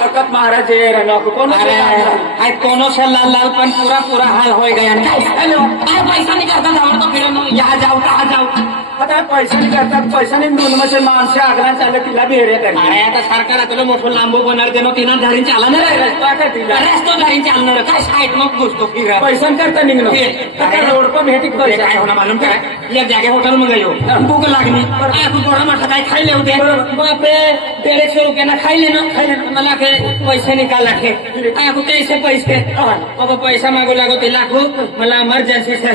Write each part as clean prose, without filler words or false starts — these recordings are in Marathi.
तकत महाराज अरे कोनो से लाल लाल पण पूरा पूरा हाल हो गया पैसा नहीं करता तो फिर यहाँ जाऊ कहा जाऊ आता पैसा नाही करतात पैसा नाही म्हणून म्हणजे माणसे आग्रा चालले तिला बी हेरे करणार अरे आता सरकार तुला मोठं लांबू बनणार देणं तिला धारी चालणार रस्तो धारी चालणार काय साईड मग घुसतो फिर पैसा करता निघणं रोड पण भेटी पैसा होणार मालूम काय एक जागे होटल मग येऊ भूक लागली तू थोडा मोठा काय खायले होते बापरे 150 रुपयाना खायले ना मला के पैसे निकाल लाखे तू कैसे पैसे बाबा पैसा मागू लागो ते लाखो मला इमर्जन्सी से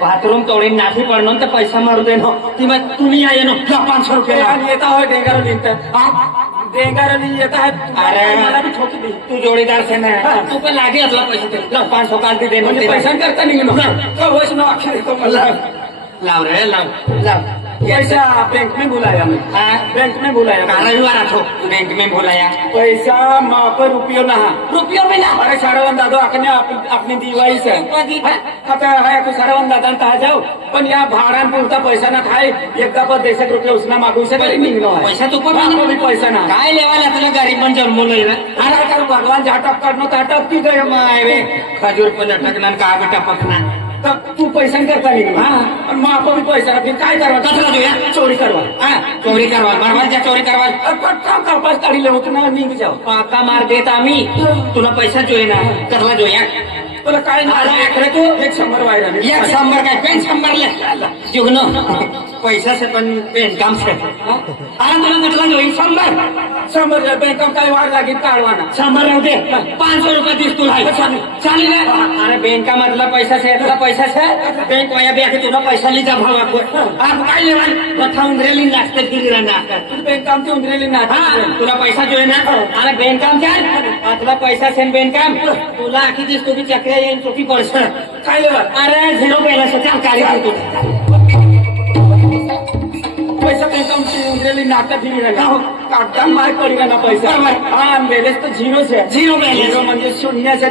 बाथरूम तोडी नाठी पडणं तर पैसा मारू दे ना तुम्ही आहे ना 500 रुपये येता हो डेंगार डेंगार येता है अरे मला भी ठोक दी तू जोडीदार से ना तू पण लागे असला पैसे दे 500 काल दे म्हणजे पैसा करता निघणं तो होश ना अक्षर तो मला लाव रे लाव पैसा बैंक में बुलाया मैं बैंक में बुलाया रविवार आठो बैंक में बुलाया पैसा माप रुपयो में ना अरे सारावन दादा अपनी दिवाळी से आता है तो सारावन दादा कहा जाओ पण या भाडान पुरता पैसा ना खाए एकदा पण 100 रुपये उसना मागू से बरी निघणं आहे पैसा तू पण भी पैसा ना काय लेवाला तुला गरीब पण जन्मलोय ना अरे कर भगवान झाटप करणं ताटप की गय मायवे खजूर पण अटकना का टपकना तू पैसा करता निघणं माप भी पैसा फिर काय करवा कसला जोया चोरी करवा बरोबर ज्या चोरी करवा पटका कपास काढले होत ना निघ जाओ पाका मार देत आम्ही तुला पैसा जोय ना कसला जोया तुला काय ना तू 100 वायरा 100 काय पेन 100 ले जुगनो पैसा से पण पेन काम से अरे तुला कुठला जोई 100 पेन काम काय वाढ लागेल काढवाना 100 राहू दे 500 रुपये दिस तुला चालेल अरे बँका मधला पैसा से पैसा से बैंक वाया बी तुला पैसा ली जा भावा आप काय लेवाल कथा उंदरेली नाचते फिरी ना तू बैंक काम ते उंदरेली ना तुला पैसा जोय ना अरे बैंक काम काय तुला पैसा से बैंक काम तुला आखी दिस तू चक्र येईल चुकी पडस काय लेवाल अरे 0 बैलेंस चाल कार्य तू पैसा पैसा उंदरेली नाटक फिरी ना काढता मार पडेगा ना पैसा हा बैलेंस तो 0 बैलेंस म्हणजे 0 से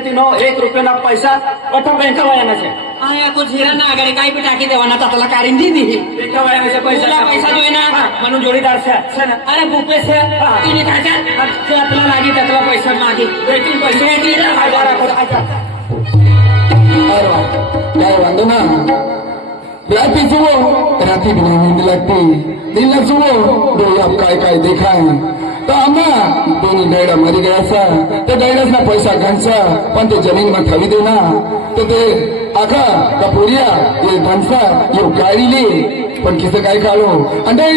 1 रुपया पैसा कठा बँका वायाना से आया को झिरा ना आगाडी काय बी टाकी देवाना त्याला काढून दी बँका वायाना पैसा जोय ना म्हणून जोडीदार से अरे भूपे से तिने काय त्यातला लागी त्यातला पैसा मागे भेटून पैसे 1000 काय वांधो ना राती सुबो राती भी नहीं नींद लगती दिन लग सुबो दो आप काय देखा है तो आम्हा दोन्ही गैडा मरी गया सा ते गैडाच ना पैसा घनसा पण ते जमीन में खवी दे ना तो ते आखा कपुरिया ये घनसा ये गाडीली पण किसे काय काढो आणि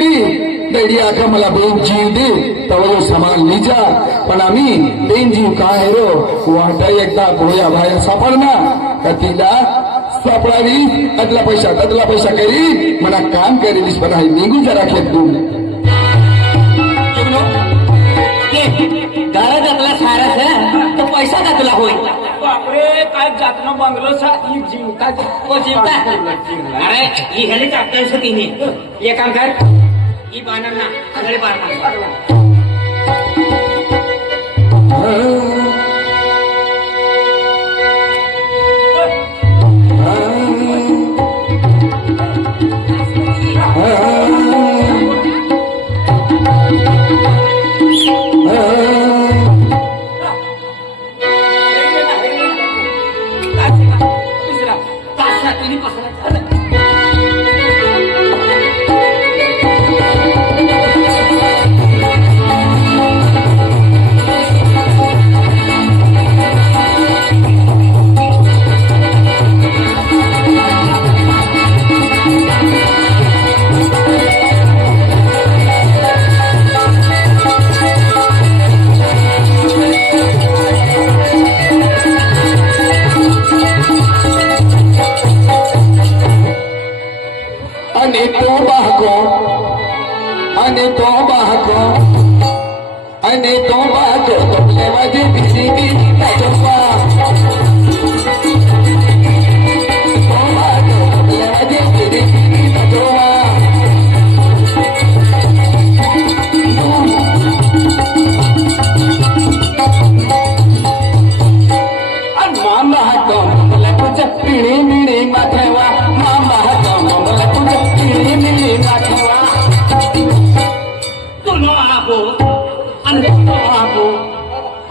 दैडी आखा मला बेन जीव दे तव सामान लीजा पण आम्ही बेन जीव काय रो वाटा एकदा भोया भाया सापडना का तिला सापडावी अदला पैसा करी मला काम करेलीस पण आहे निघून जरा खेळून घरात आपला सारा तो पैसा का तुला होईल बापरे काय जातनो बंगलो सा ही जीवता अरे ही हेलिकॉप्टर से तिने ये काम कर ही बानर ना अगले बार અને તો બાજો તમને વાજે બીજી બીજી કાચવા તો બાજો તમને વાજે બીજી બીજી કાચવા મામા તો મને પૂછ પીણી મીણી માથેવા મામા તો મને પૂછ પીણી મીણી માથેવા તું નો આપો અને बाबू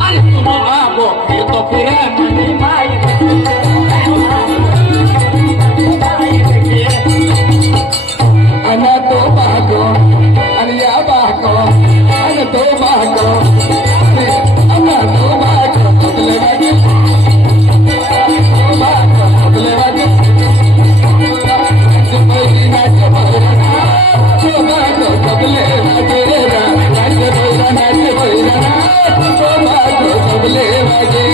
अरे तुम्ही बाबू तो फिर मनी माई अना तो बाको आणि या बाको अन तो बाको अना तो बाको बदले वागे तो बाको बदले वागे पहिली नाच भैरा तो बाको बदले वागे नाच भैरा तो बाको बदले वागे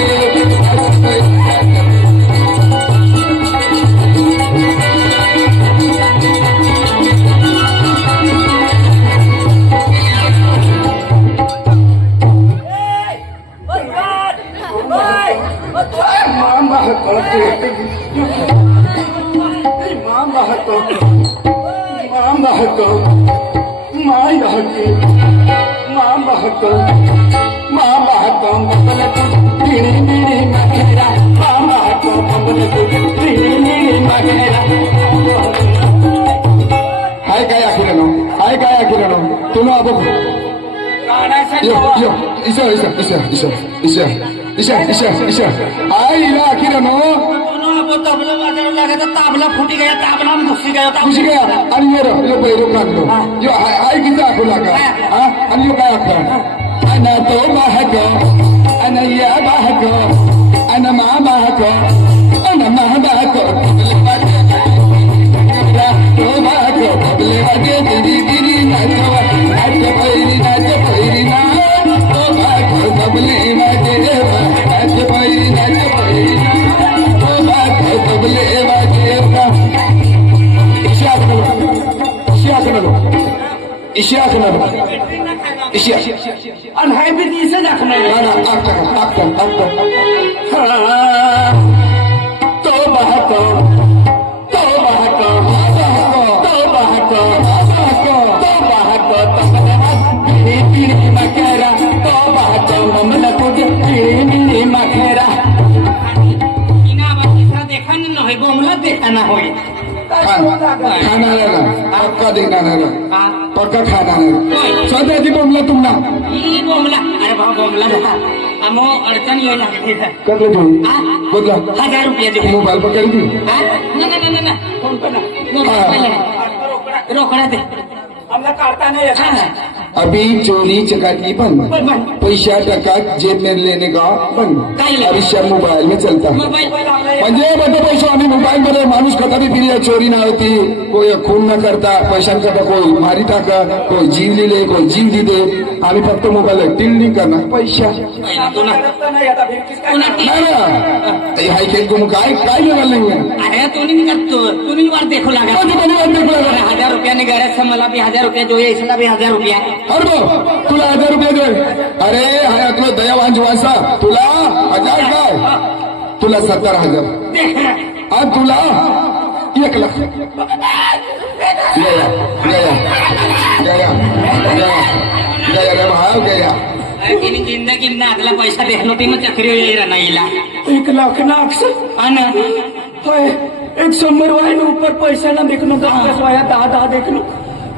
हाय काय अखिरानो हाय काय अखिरानो तुम्ही अब यो ईशा हाय इला अखिरानो तबला वाजवू लागे तर ताबला फुटी गया ताबला घुसी गया खुशी गया आणि यो बैरो काढलो यो हाय किती आखू लागा हा आणि यो काय आखला अना तो बाहको अना या बाहको अना मा बाहको अना मा बाहको बदले वागे तो बाहको बदले वागे दिरी दिरी नाचवा नाच भैरी ना तो बाहको बदले वागे नाच भैरी ना तो बाहको बदले वागे इशिया आणि हाय बी दिसे दाखवणार तो बाहको तो बाहको तो बाहको तो बाहको पिरी पिरी मखेरा तो बाहको ममला तुझे पिरी पिरी मखेरा देखा नाही बोमला देखा ना होय खाना पक्का देखना पक्का खाना स्वतःची बोमला तुम्हाला ही बोमला अरे भाऊ बोमला आमो अडचण येऊ लागली कसलं घेऊन बदला 1000 रुपये देऊ मोबाईल पकड की ना फोन पण रोकडा दे आम्हाला काढता नाही येत अभी चोरी चकाती बंद पैसा टका जेब में लेने का बंद भविष्य मोबाईल में चलता म्हणजे बघा पैसा आम्ही मोबाईल मध्ये माणूस कथा भी फिरी चोरी ना होती कोई खून न करता पैसा करता कोई मारी टाका कोई जीव लिले कोई जीव दिदे आम्ही फक्त मोबाईल टिल्डिंग करणार पैसा हाय खेळ तुम काय काय मिळालं नाही अरे तुम्ही करतो तुम्ही वार देखो लागा 1000 रुपयाने गरज से मला भी 1000 रुपया जो इसला भी 1000 रुपया अरे तुला 1000 रुपये दे अरे हाय तुला दयावान जीवासा तुला 1000 काय तुला 70,000 आणि तुला 1 लाख गया रे भाव गया तिने जिंदगी नागला पैसा देखलो ती मग चक्री येईल नाहीला 1 लाख ना अक्सर आणि होय 100 वाय ऊपर पैसा ना देखनो 10 वाया 10 देखनो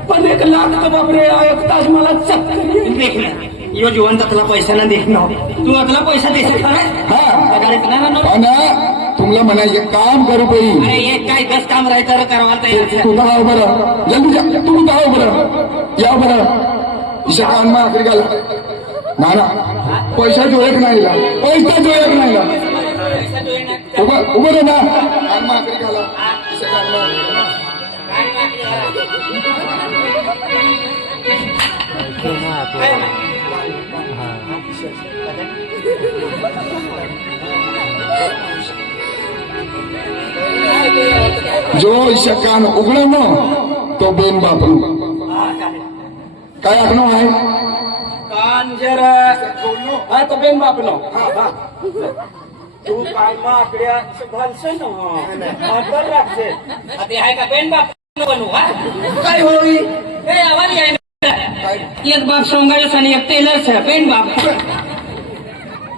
पण 1 लाख तो बापरे एक तास मला चक्कर देख ना यो जीवन तकला पैसा ना देखनो तू अगला पैसा दे सकता तुमला म्हणा एक काम करू पाई अरे एक काय 10 काम राहायचं करवा तयार तू जाओ बरं जल्दी जा तू जाओ बरं या बरं इशा कान मा आखरी घाल ना पैसा जो एक नाही पैसा जो एक नाही उभं रे ना कान मा आखरी घाला इशा कान मा जो इशा कान उघडं न तो बेन बापरू काय आखणो आहे कान जरा हा तो बेन बापनो तू काय माकड्या घालसे ना माकर लागसे आता आहे का बेन बाप बनू हा काय होई ए आवाज आहे एक बाप सोंगायो सनी एक टेलर से बेन बाप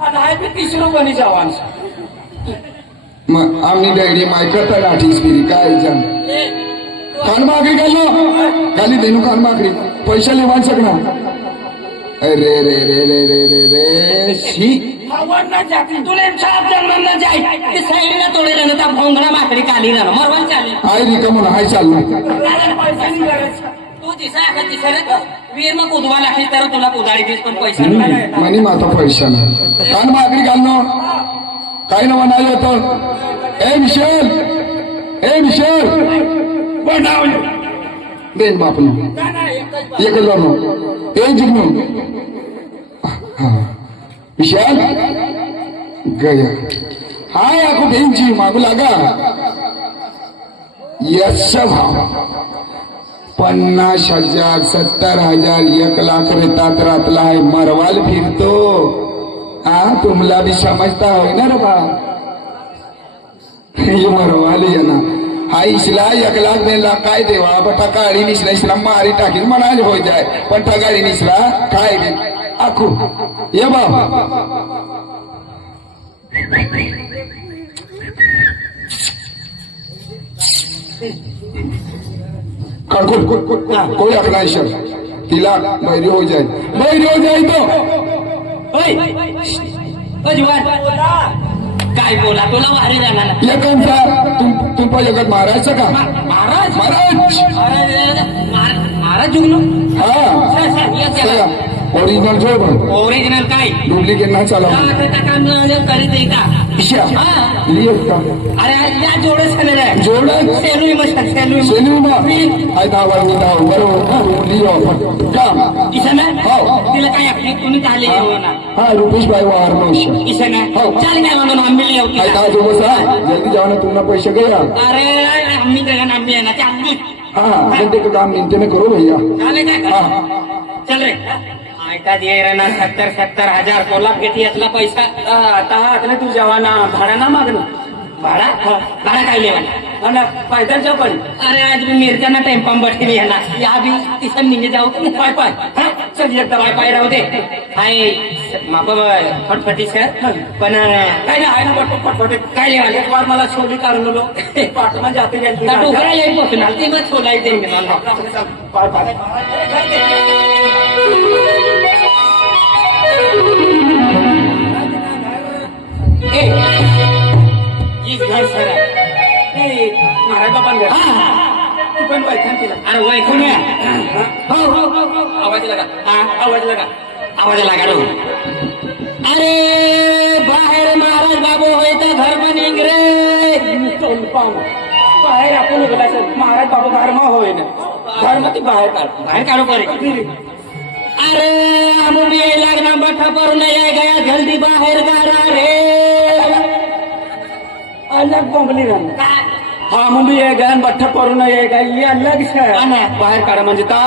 आता आहे पे तिसरो बनी जावान मग आम्ही डॅडी मायकरता लाठीस फिरी काय जाण कान मागरी घालो खाली देणू कान मागरी पैसा लेवान शकणार अरे रे रे रे रे रे रे शी ना जाती तुले साफ जन्म ना जाई ते साइड ना तोडे ना त्या भोंगडा माकडी काली ना मरवाल चाली हाय रिकामून हाय चाललं पैसा नाही करायचा तू दिसा का तिसऱ्या वीर मग कुदवा लागली तर तुला कुदाळी दिस पण पैसा नाही म्हणे माता पैसा नाही कान मागणी घालणं काय नवा नाही होतं ए विशाल देन बापन एकच जाणं ए जिग्नू विशाल गया हाय आखो बेंची मागू लागा यश भाव 50,000 70,000 1 लाख रेतात रातला आहे मरवाल फिरतो हा तुम्हाला भी समजता होय ना रे बा हे मरवाल ये ना हा इसला 1 लाख 2 लाख काय देवा बटा काळी निसला इसला मारी टाकीन म्हणाले होय जाय पण ठगाळी निसला काय दे आखू ये बाबा कोई अकला ईश्वर तिला बैरी हो जाए तो काय बोला तुला वारी जाणार एकांचा तुम पण जगत महाराजचा का महाराज महाराज महाराज जुगलो हा ओरिजिनल जो ओरिजिनल काय डुप्लिकेट नाही चालव करीत अरे या जोडच जोडच सेलुई मस्त सेलू मग आय दावा बरोबर लिओ काम इसन तिला काय आपली तुम्ही आले हा रुपेश भाई वार नवशे इसन चाल काय म्हणून आम्ही आय दावा जो बसा जल्दी जाओ ना तुमना पैसे गया अरे आम्ही जगन आम्ही आहे ना ते आम्ही हाँ घंटे का काम मिनटे में करो भैया चाले काय हाँ चल रे ऐका दे रे ना 70,000 कोलाप घेते यातला पैसा आता हातने तू जवाना भाडा ना मागणं भाडा काय लेवा पैदल पण अरे आज मी मिरच्या टेम्पा बसली है ना या भी तिथं निघे जाऊ पाय चल एकदा पाय राहू दे हाय माप फटफटी सर पण काय ना आहे ना फटफटी काय लेवा एक बार मला छोली काढून लो पाठमा जाते डोकरा येईल पोचणार ते मग छोला येते पाय घर सर महाराज बापान घर तू पण वैखान केला अरे वैखून आवाज लगा अरे बाहेर महाराज बाबू होय तर घर पण इंग्रे बाहेर आपण उभला सर महाराज बाबू घरमा होय ना घरमा ती बाहेर काढू करे अरे हम भी लागना बठा पर नहीं गया जल्दी बाहर गारा रे अलग बोंबली रंग हा मुंबई आहे गयान बठ्ठा परून आहे का ये अलग बाहेर काढा म्हणजे ता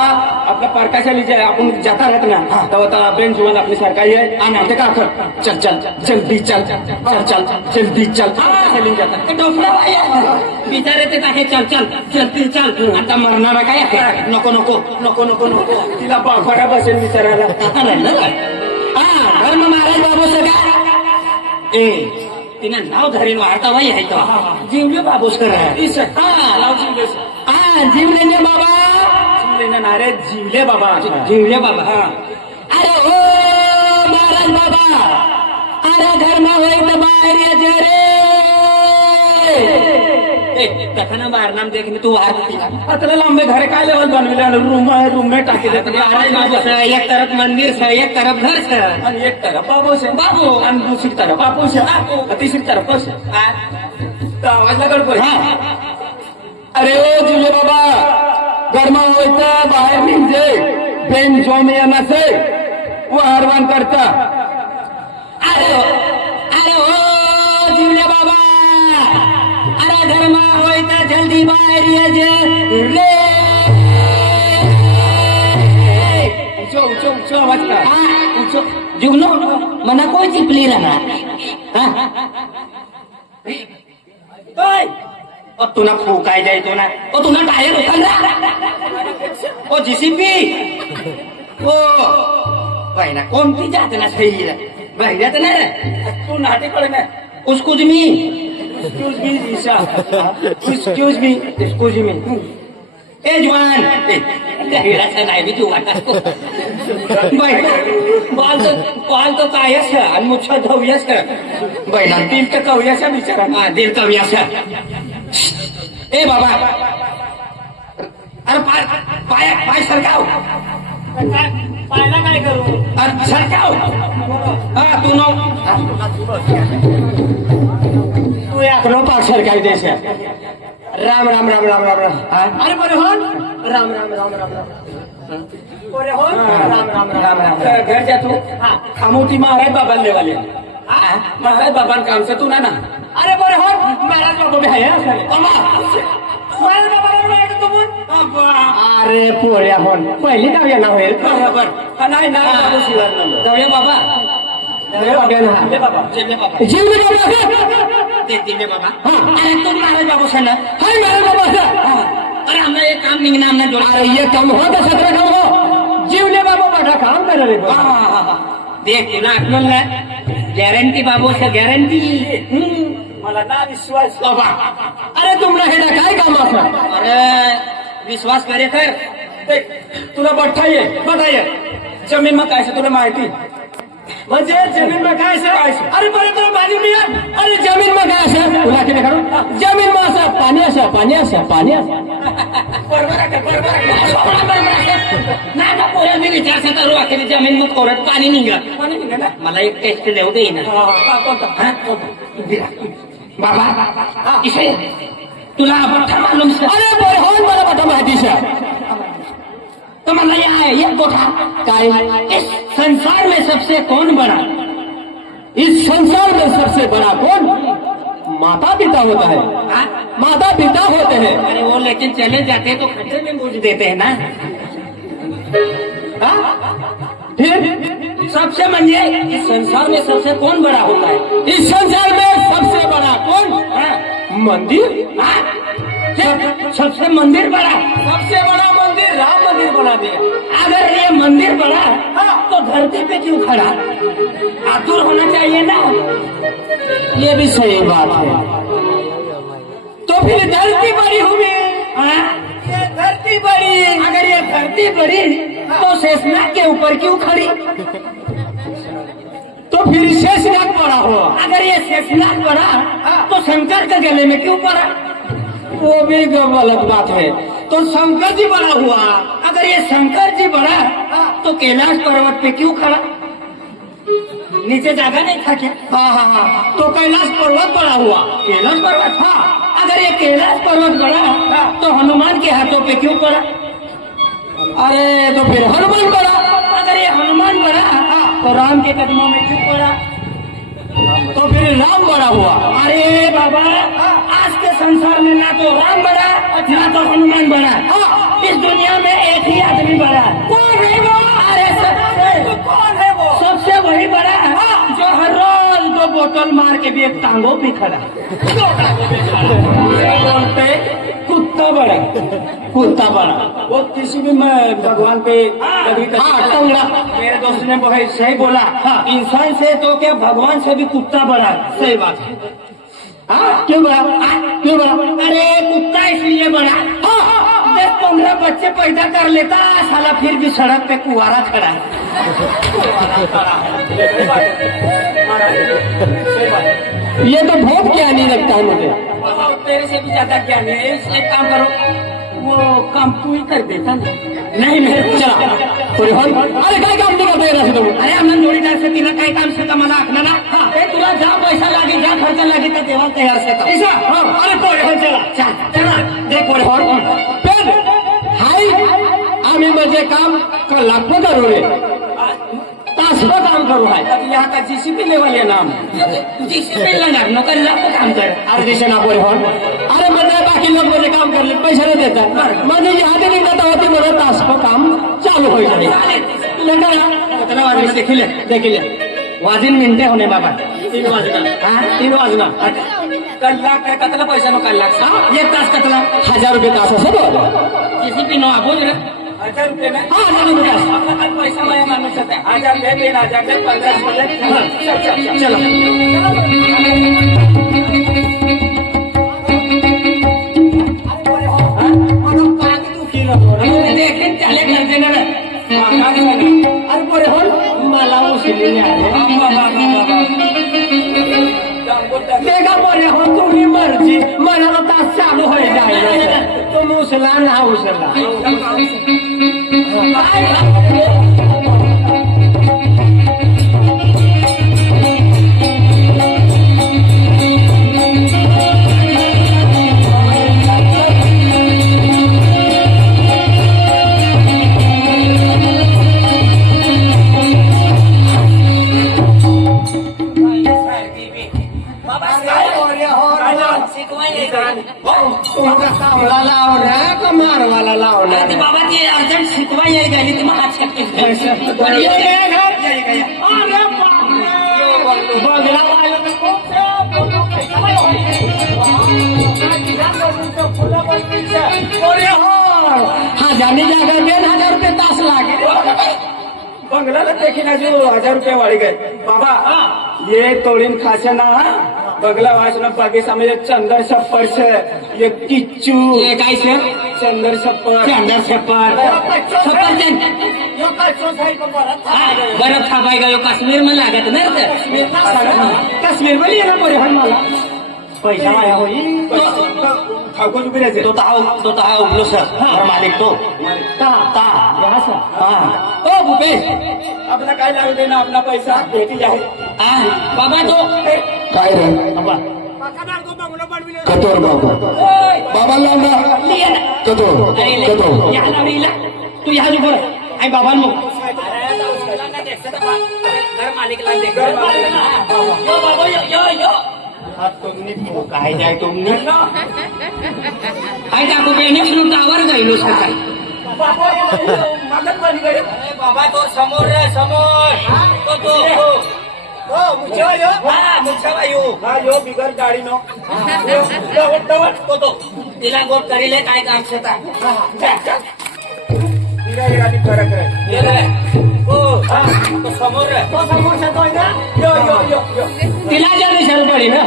आपला परकाशाली आपण जाता राहत ना तेव्हा ब्रेन जीवन आपली सरकारी आहे आणि ते का चल जल्दी चल जल्दी चल डोफडा बिचारे ते आहे चल जल्दी चल आता मरणारा काय नको तिला बाफारा बसेल विचारायला हा धर्म महाराज बाबू सगळा तिनं नाव धरीन वाढता बाई आहे तो जिवले बाबू सर जिवले बाबा अरे जिवले बाबा अरे ओ महाराज बाबा अरे धर्म होय तर बाहेर यायचे रे कथाना बाहेर नाम देख मी तू आता लांबे घरे काय लेवल बनवले रूम में टाकले एक तरफ मंदिर एक तरफ घर सर आणि एक तरफ बाबू आणि दुसरी तरफ बापू तिसरी तरफ आवाज गडबड अरे ओ जुले बाबा गरमा होय तर बाहेर निघजे बेन जो मी नसे वो आरवान करता अरे ओ जुले बाबा अरे घरमा होय तर जल्दी बाहेर ये रे ऊंचो आवाज का जुगनो मना कोई चिपली रहा तुला फुकाय जाय तो ना तुला टायर होता ना जीसीपी बहिणा कोणती जात ना सही बहिण्यात नाही तू नाटे कळे ना उसकुज मी ए जवान गहिराचा नाही बी तू वाटत कॉल तो कायस आणि मुच्छा धवयस बैला दिल तर कवयाचा विचारा हा दिल कवयाचा ए बाबा अरे पाय सरकाव पाहायला काय करू अरे सरकाव हा तू नो तू या तुला पाक सरकाय देश राम राम राम राम राम राम हा अरे बरे हो राम राम राम राम राम बरे हो राम राम राम राम राम घर जा तू हा खामोटी महाराज बाबांले वाले महाराज बाबां काम से तू ना ना अरे बरे हो महाराज बाबा भी आहे महाराज बाबा अरे पोऱ्या होन पहिली जाऊया ना होईल बरोबर नाही ना जाऊया बाबा जेवले बाबा देखते बाबा अरे तुम महाराज बाबू सना हाय महाराज बाबा अरे हमने एक काम निघना हमने जोड़ा अरे ये काम हो तो सत्र काम हो जीवले बाबा बड़ा काम कर रहे देख ना आपल्याला गॅरंटी बाबू से गॅरंटी मला ना विश्वास बाबा अरे तुमला हेडा काय काम असणार अरे विश्वास करे तर देख तुला बठाये जमीन मग काय तुला माहिती म्हणजे जमीन में काय काय सर अरे बरे तुला पाणी मिळा अरे जमीन में काय असं तुला किती काढू जमीन में असं पाणी असं बरोबर आहे नाही ना पोऱ्या मी विचारसे तर अखेरी जमीन मग कोरत पाणी निघत मला एक टेस्ट देऊ दे ना बाबा इसे तुला बठा मालूम से अरे बोल हो मला बटा माहिती शा तो मला ये गोठा काय इस संसार में सबसे कौन बड़ा इस संसार में सबसे बड़ा कौन माता पिता होता है हाँ? माता पिता होते हैं अरे वो लेकिन चले जाते तो खतरे में बूझ देते हैं ना फिर सबसे म्हणजे इस संसार में सबसे कौन बड़ा होता है इस संसार में सबसे बड़ा कौन हाँ? मंदिर हाँ? सबसे मंदिर बड़ा सबसे बड़ा मंदिर राम मंदिर बना दिया अगर ये मंदिर बड़ा तो धरती पे क्यों खड़ा आतुर होना चाहिए ना ये भी सही बात है तो फिर धरती बड़ी हुई हाँ? ये धरती बड़ी अगर ये धरती बड़ी तो शेषनाग के ऊपर क्यों खड़ी तो फिर शेषनाग बड़ा हुआ अगर ये शेषनाग बड़ा तो शंकर के गले में क्यों पड़ा वो भी गलत बात है तो शंकर जी बड़ा हुआ अगर ये शंकर जी बड़ा तो कैलाश पर्वत पे क्यों खड़ा नीचे जगह नहीं था क्या हाँ तो कैलाश पर्वत बड़ा हुआ कैलाश पर्वत हाँ अगर ये कैलाश पर्वत बड़ा तो हनुमान के हाथों पे क्यों पड़ा अरे तो फिर हनुमान बड़ा अगर ये हनुमान बड़ा तो राम के कदमों में क्यों पड़ा तो फिर राम बड़ा हुआ अरे बाबा आज के संसार में ना तो राम बड़ा ना तो हनुमान बड़ा इस दुनिया में एक ही आदमी बड़ा कौन है वो अरे सबसे कौन है वो सबसे वही बड़ा जो हर रोज 2 बोतल मार के भी एक टांगों पे खड़ा बोलते कुत्ता बड़ा वो किसी भी भगवान पे कभी टंगड़ा मेरे दोस्त ने बहुत सही बोला इंसान से तो क्या भगवान से भी कुत्ता बड़ा सही बात है क्यों बड़ा अरे कुत्ता इसलिए बड़ा 10-15 बच्चे पैदा कर लेता साला फिर भी सड़क पे कुआरा खड़ा है ये तो बहुत ज्ञानी लगता है मुझे तेरे से भी ज्यादा ज्ञान है एक काम करो वो काम तू ही कर देता ना नहीं मेरे चला अरे काय काम नहीं करता येणार तुम्ही अरे आम्हाला जोडीदार से तिला काही काम से मला आखना ना ते तुला जा पैसा लागे जा खर्च लागे तर तेव्हा तयार से अरे पोरे हो चला चला दे पोरे हो पण हाय आम्ही म्हणजे काम लागतो करू रे तासभर काम करू आहे यहाँ का जीसीपी लेवल है नाम जीसीपी लगा नौकर लाख काम कर अरे दिशा ना पोरे हो अरे म्हणजे बाकी लोक म्हणजे काम करले पैसे नाही देतात म्हणजे जे हाती निघत होते म्हणून तासभर काम चालू होईल कितना वाजना देखिले वाजिन मिनटे होने बाबा 3 वाजना हाँ 3 वाजना कलाक काय कतला पैसा नो कलाक 1 तास कतला 1000 रुपये तास असं जीसीपी नो बोल रे 1000 रुपये में हाँ 1000 रुपये तास पैसा मैं मानू सकते 1000 दे 3000 दे 15 चलो देणार अरे बरे हो मला उशिरी बरे हो तुम्ही मर्जी मला तास चालू होई जाईल तुम्ही उचला ना उचला तुमचा सावळा लावणार का मारवाला लावणार बाबा ती अर्जंट शिकवाई आहे गाडी ती मग हाँ जाने जाकर 1,000 रुपये तास लागे बंगल्याला देखील जो 1,000 रुपये वाढी गए बाबा ये तोड़ीन खासे ना बंगला वाचना बाकी समझे चंदर छप्पर से ये किच्चू ये काय से चंदर छप्पर बरं थांबाय गयो काश्मीर मध्ये लागत नाही काश्मीर मध्ये येणार बरे हन मला पैसा वाया होई ठाकूर उभी राहायचे तो हा उगलो सर और मालिक तो ओ भूपेश आपला काय लागू दे ना आपला पैसा भेटी जाए बाबा तो काय रे कतोर बाबा बाबा लावला कतोर यहाँ लावला तू यहाँ जो आई बाबा मग घर मालिक ला दे घर मालिक यो काय जाय तुम्ही काय टाकू बेनिक्स टावर जायलो सकाळी बाबा तो समोर रे समोर तो यो बिगर गाडी नो तिला गोट करेल काय काम शेता फरक रे समोर रे तो समोर शेतोय ना यो यो यो यो तिला ज्या दिशाला पडी ना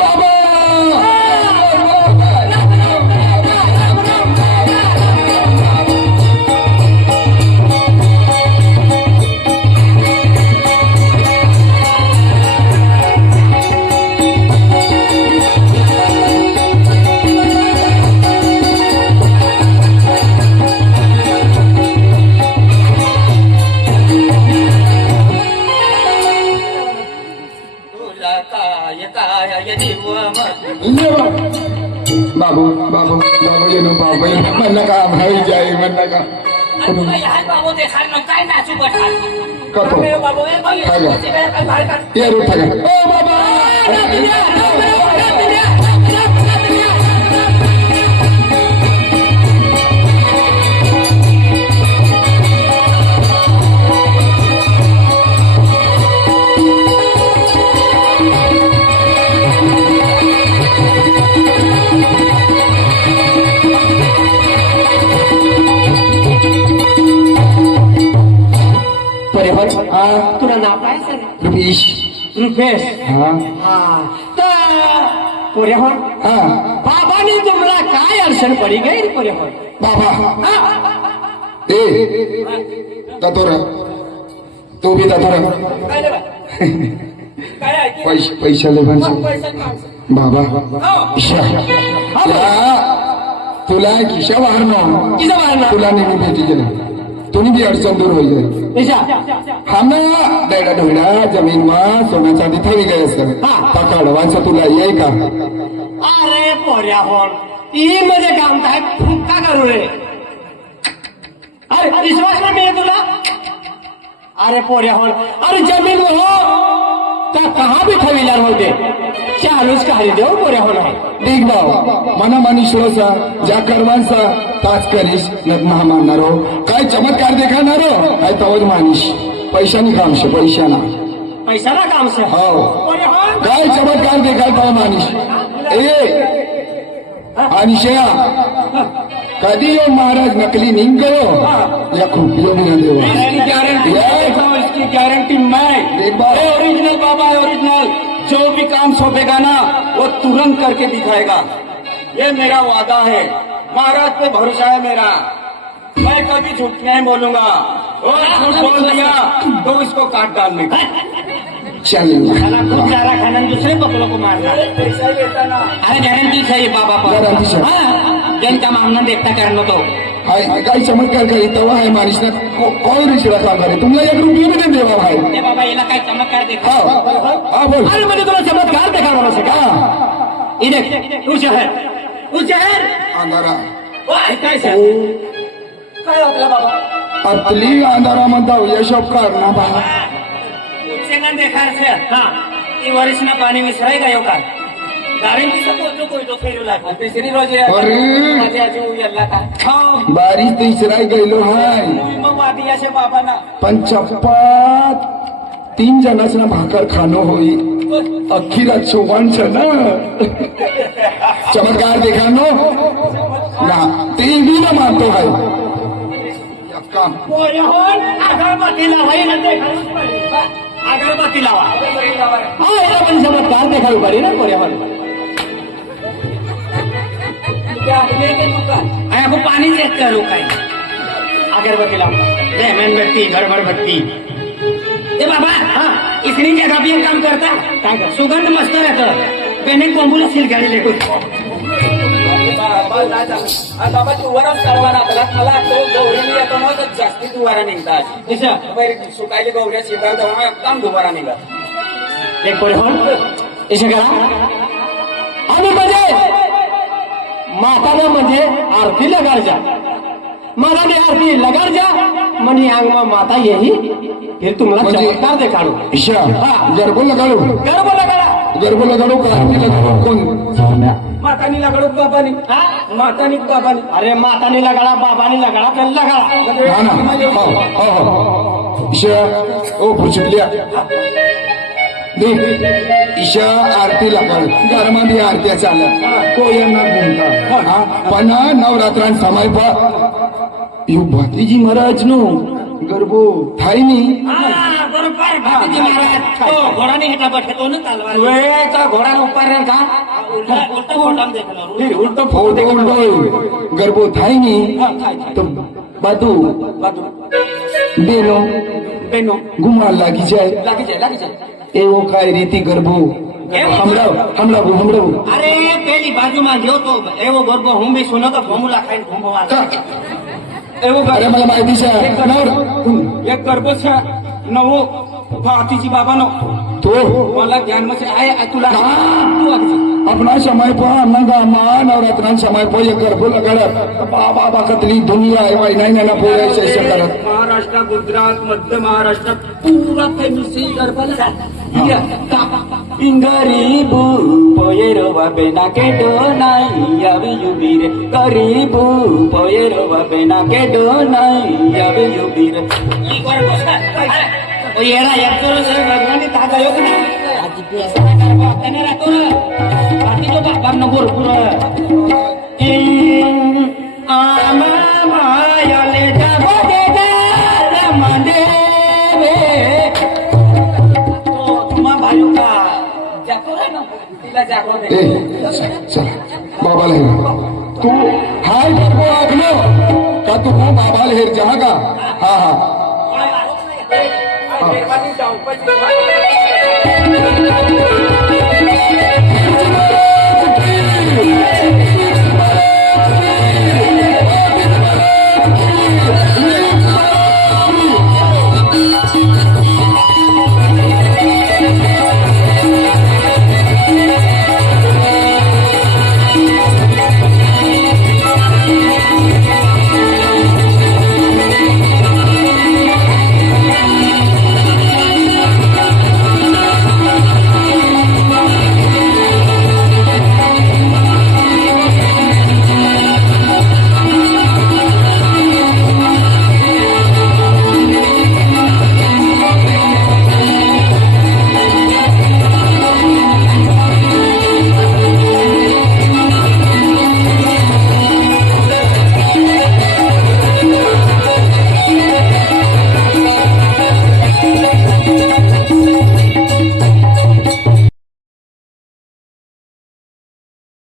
बाबा बाबू बाबू बाबू ये नो बाबू मन का भाई जाए मन का बाबू देखा काय नाचू बठाल कतो ये रे ठगा ओ बाबा तुला नाव काय सर रुपीश रुपेश हाँ पुरे हो हाँ बाबानी तुम्हाला काय अडचण पडी गई पुरे हो बाबा ए दातोरा तू भी दातोरा पैसा ले बाबा तुला किशा वाहरणं किसा मारणार तुला नेहमी भेटी गेलं तुम्ही बी अडचण दूर होईल हम डेडा ढोडा जमीन मा सोना चांदी थवी गए सर पकडवायचं तुला येई का अरे पोऱ्या हो ती मध्ये काम काय फुक्का करू रे अरे विश्वास नाही मिळेल तुला अरे पोऱ्या हो अरे जमीन हो तर कहा भी ठेविला होते चालूच काही देऊ पोऱ्या हो नाही देख भाव मना मनीषोचा ज्या कर्मांचा ताच करीस नग्न मानणारो काय चमत्कार देखाणारो काय तवज मानिश पैशानी काम शे पैशाना पैसा काम से हो पोऱ्या हो काय चमत्कार देखाय तव मानिश ए अनिशया कधी यो महाराज नकली नहीं करो या खुफियों में न देव इसकी गारंटी इसकी गारंटी मैं एक बार ओरिजिनल बाबा है ओरिजिनल जो भी काम सौंपेगा ना वो तुरंत करके दिखाएगा ये मेरा वादा है महाराज पे भरोसा है मेरा, मैं कभी झूठ नहीं बोलूंगा, और झूठ बोल दिया तो इसको काट डालने का। चल साला खूप चारा खाना दुसरे बकलों को मारना। पैसा ही देता ना। अरे गॅरंटी सही बाबा Guarantee sir. ज्यांचा मागणं देखता करणं तो हाय काय चमत्कार करी तेव्हा आहे माणूस ना कोण रिशिला काम करे तुमला 1 रुपया भी नाही देवा भाई ते बाबा याला काय चमत्कार देखा हा बोल अरे म्हणजे तुला चमत्कार देखा म्हणू शका हा इथे तू शहर अंधारा वाह काय सर काय वाटलं बाबा? अतली अंधारामध्ये यशोब करना बा उच्चेंगन देखार से हाँ ये वरिष्ठ ना पानी विसराय गयो का गाड़ी की सब तो कोई तो फेरू लाग तिसरी रोजी अरे. माझी आजी उयरला का? हो. बारीच तिसराय गेलो हाय मग वादी असे बाबा ना. पण चप्पात 3 जणांना भाकर खाणं होई अखिरा चोवांचं ना चमत्कार देखानो ना ते भी ना मानतो है काम अगरबत्ती लावाई ना देखा अगरबत्ती लावा हाँ याला पण चमत्कार देखावी पाहिजे ना पर्यावरण आपको पानी चेक करो काय अगरबत्ती लावा जय मेणबत्ती गडबडबत्ती ए बाबा हाँ इतनी जगह भी ये काम करता काय कर सुगंध मस्त रहता पेने कोंबुली सिलगाडी लेको बाबा दुवारा सर्वांना आपला मला तो गौरी येतो ना तर जास्ती दुवारा निघतात सुकायली गौऱ्या शिकायला तेव्हा एकदम दुवारा निघत एक परिहोन इसे करा आणि म्हणजे माताना म्हणजे आरती लगाडजा मनाने आरती लगाडजा मनी अंगमा माता यही फिर तुम्हाला म्हणजे- चमत्कार देखाडू ईशा हा. गरबो लगाडो गर्भ लगाडा गरबो लगाडो क्रांती लगाडो कोण मातानी लागलो बाबानी हा? मातानी बाबानी अरे माताने लगाडा बाबाने लगाडा तर लगाडा हा ना हो हो ईशा ओ पुचकल्या देख ईशा आरती लगाड घरमध्ये आरत्या चालत कोयांना घुमता हा पण नवरात्रां समय यू भातीजी महाराज नो गरबो थाई नी हा, बरोबर भातीजी महाराज तो घोडाने हेटा बठेतो ना तलवार वेळेचा घोडा उपार का उलटा घोडाम देखलो उलट फोटो उलटो गरबो थाई नी तो बातू बेनो बेनो घुमा लागी जाए लागी जाए एवो काय रीति गरबो हमला अरे पेली बाजू में गयो तो एवो गरबो હું બી સુનો તો ફોર્મ્યુલા ખાઈને ઘૂમવા एवो अरे मला माहिती છે एक गरबो છે नवो भातीजी बाबानो तो मला ध्यान मध्ये आहे तुला अपना समय पर अन्ना गामा नवरात्रां समय पर ये गरबो लगाडत बाबा बाबा कतली दुनिया आहे वाई नाही ना पोरे ऐसे करत महाराष्ट्र गुजरात मध्य महाराष्ट्र पूरा फेमस गरबा गरीबू पोयेरो बाबेना केटो नाही यावी युबीर गरीबू पोयेरो बाबेना केटो नाही यावी युबीर ओ येडा एक करो सर भगवान ता गयो की नाही राहतो बाकी तो बाबा न भरपूर आमा मायाले जाबो दे रमदे वे तो तुम्हा भाइयों का जातो है ना तिला जागो दे ए चल बाबा लहेर तू हाय गरबो आखलो का तू बाबा लहेर जहा का हा हा मेहरबानी जाऊ